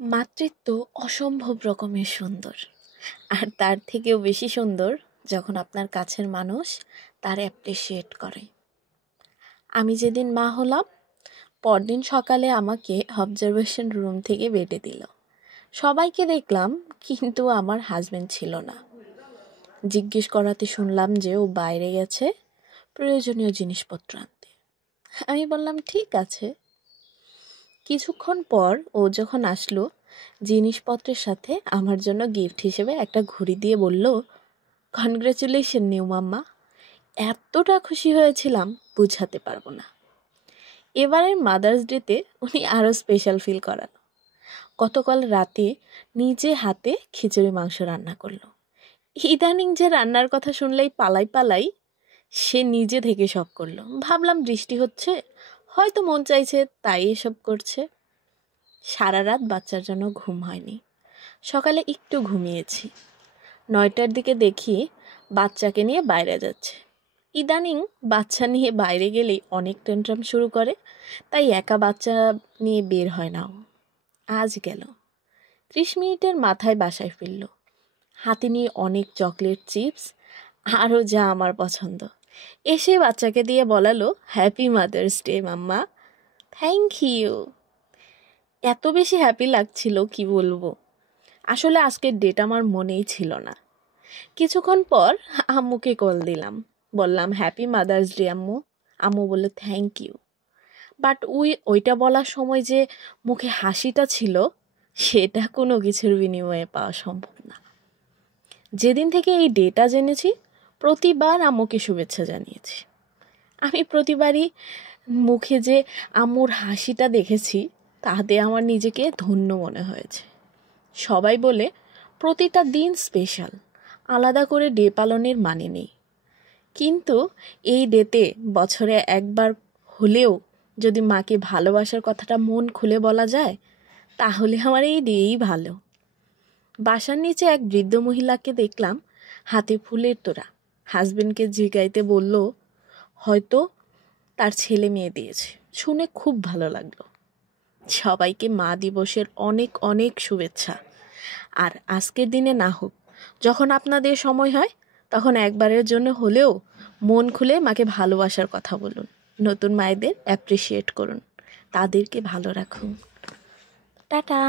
মাতৃত্ব অসম্ভব রকমের সুন্দর। আর তার থেকেও বেশি সুন্দর যখন আপনার কাছের মানুষ তার অ্যাপ্রিসিয়েট করে। আমি যেদিন মা হলাম, পরদিন সকালে আমাকে অবজারভেশন রুম থেকে বেডে দিল। সবাইকে দেখলাম, কিন্তু আমার হাজবেন্ড ছিল না। জিজ্ঞেস করাতে শুনলাম যে ও বাইরে গেছে প্রয়োজনীয় জিনিসপত্র আনতে। আমি বললাম ঠিক আছে। কিছুক্ষণ পর ও যখন আসলো, জিনিসপত্রের সাথে আমার জন্য গিফট হিসেবে একটা ঘড়ি দিয়ে বলল, কনগ্রাচুলেশন নিউ মাম্মা। এতটা খুশি হয়েছিলাম বুঝাতে পারবো না। এবারের মাদার্স ডেতে উনি আরও স্পেশাল ফিল করালো। গতকাল রাতে নিজে হাতে খিচুড়ি মাংস রান্না করলো। ইদানিং যে রান্নার কথা শুনলেই পালাই, সে নিজে থেকে সব করলো। ভাবলাম বৃষ্টি হচ্ছে, হয়তো মন চাইছে তাই এসব করছে। সারা রাত বাচ্চার জন্য ঘুম হয়নি। সকালে একটু ঘুমিয়েছি। 9টার দিকে দেখি বাচ্চাকে নিয়ে বাইরে যাচ্ছে। ইদানিং বাচ্চা নিয়ে বাইরে গেলেই অনেক টেনট্রাম শুরু করে, তাই একা বাচ্চা নিয়ে বের হয় না। আজ গেল। 30 মিনিটের মাথায় বাসায় ফিরল, হাতে নিয়ে অনেক চকলেট, চিপস, আরও যা আমার পছন্দ। এসে বাচ্চাকে দিয়ে বলালো, happy mother's day mumma. Thank you. এত বেশি হ্যাপি লাগছিল কি বলবো। আসলে আজকের ডেট আমার মনেই ছিল না। কিছুক্ষণ পর আম্মুকে কল দিলাম, বললাম হ্যাপি মাদার্স ডে আম্মু। আম্মু বলল থ্যাংক ইউ। বাট ওইটা বলার সময় যে মুখে হাসিটা ছিল, সেটা কোনো কিছুর বিনিময়ে পাওয়া সম্ভব না। যেদিন থেকে এই ডেটা জেনেছি, প্রতিবার আম্মুকে শুভেচ্ছা জানিয়েছি। আমি প্রতিবারই মুখে যে আম্মুর হাসিটা দেখেছি, তাতে আমার নিজেকে ধন্য মনে হয়েছে। সবাই বলে প্রতিটা দিন স্পেশাল, আলাদা করে ডে পালনের মানে নেই। কিন্তু এই ডেতে বছরে একবার হলেও যদি মাকে ভালোবাসার কথাটা মন খুলে বলা যায়, তাহলে আমার এই ডেই ভালো। বাসার নিচে এক বৃদ্ধ মহিলাকে দেখলাম হাতে ফুলের তোড়া। হাজবেন্ডকে জিগাইতে বলল, হয়তো তার ছেলে মেয়ে দিয়েছে। শুনে খুব ভালো লাগলো। সবাইকে মা দিবসের অনেক অনেক শুভেচ্ছা। আর আজকের দিনে না হোক, যখন আপনাদের সময় হয়, তখন একবারের জন্য হলেও মন খুলে মাকে ভালোবাসার কথা বলুন। নতুন মায়েদের অ্যাপ্রিসিয়েট করুন, তাদেরকে ভালো রাখুন। টাটা।